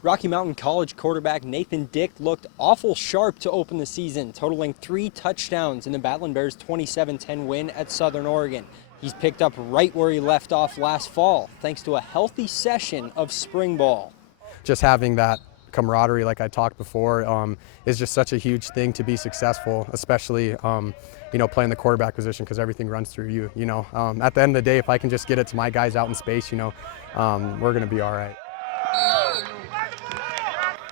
Rocky Mountain College quarterback Nathan Dick looked awful sharp to open the season, totaling 3 touchdowns in the Battling Bears' 27-10 win at Southern Oregon. He's picked up right where he left off last fall, thanks to a healthy session of spring ball. Just having that camaraderie, like I talked before, is just such a huge thing to be successful, especially playing the quarterback position, because everything runs through you. At the end of the day, if I can just get it to my guys out in space, we're going to be all right.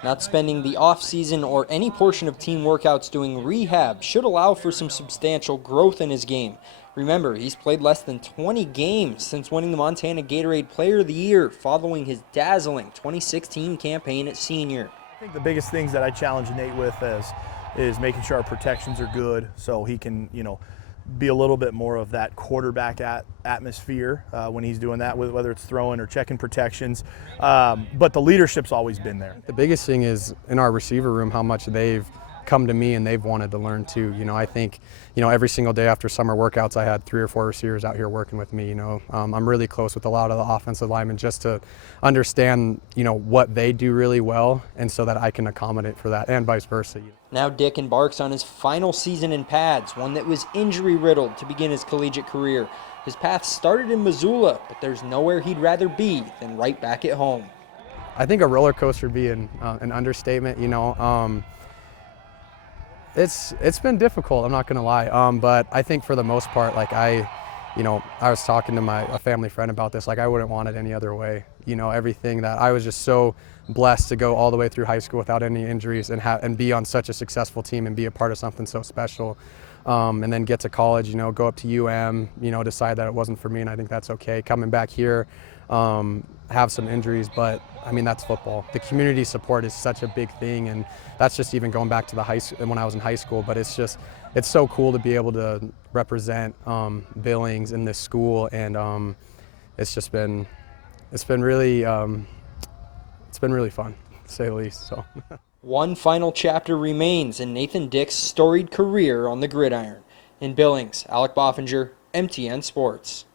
Not spending the off-season or any portion of team workouts doing rehab should allow for some substantial growth in his game. Remember, he's played less than 20 games since winning the Montana Gatorade Player of the Year following his dazzling 2016 campaign at senior. I think the biggest things that I challenge Nate with is making sure our protections are good so he can, be a little bit more of that quarterback atmosphere when he's doing that, whether it's throwing or checking protections. But the leadership's always been there. The biggest thing is in our receiver room how much they've come to me and they've wanted to learn too. I think, every single day after summer workouts I had 3 or 4 receivers out here working with me. I'm really close with a lot of the offensive linemen just to understand, what they do really well, and so that I can accommodate for that, and vice versa. Now Dick embarks on his final season in pads, one that was injury-riddled to begin his collegiate career. His path started in Missoula, but there's nowhere he'd rather be than right back at home. I think a roller coaster would be an understatement. It's been difficult, I'm not going to lie, but I think for the most part, I was talking to a family friend about this, I wouldn't want it any other way. Everything that I was just so blessed to go all the way through high school without any injuries and be on such a successful team and be a part of something so special. And then get to college, go up to UM, decide that it wasn't for me, and I think that's okay. Coming back here, have some injuries, but that's football. The community support is such a big thing, and that's just even going back to when I was in high school, but it's so cool to be able to represent Billings in this school, and it's been really fun, to say the least. So. One final chapter remains in Nathan Dick's storied career on the gridiron. In Billings, Alec Boffinger, MTN Sports.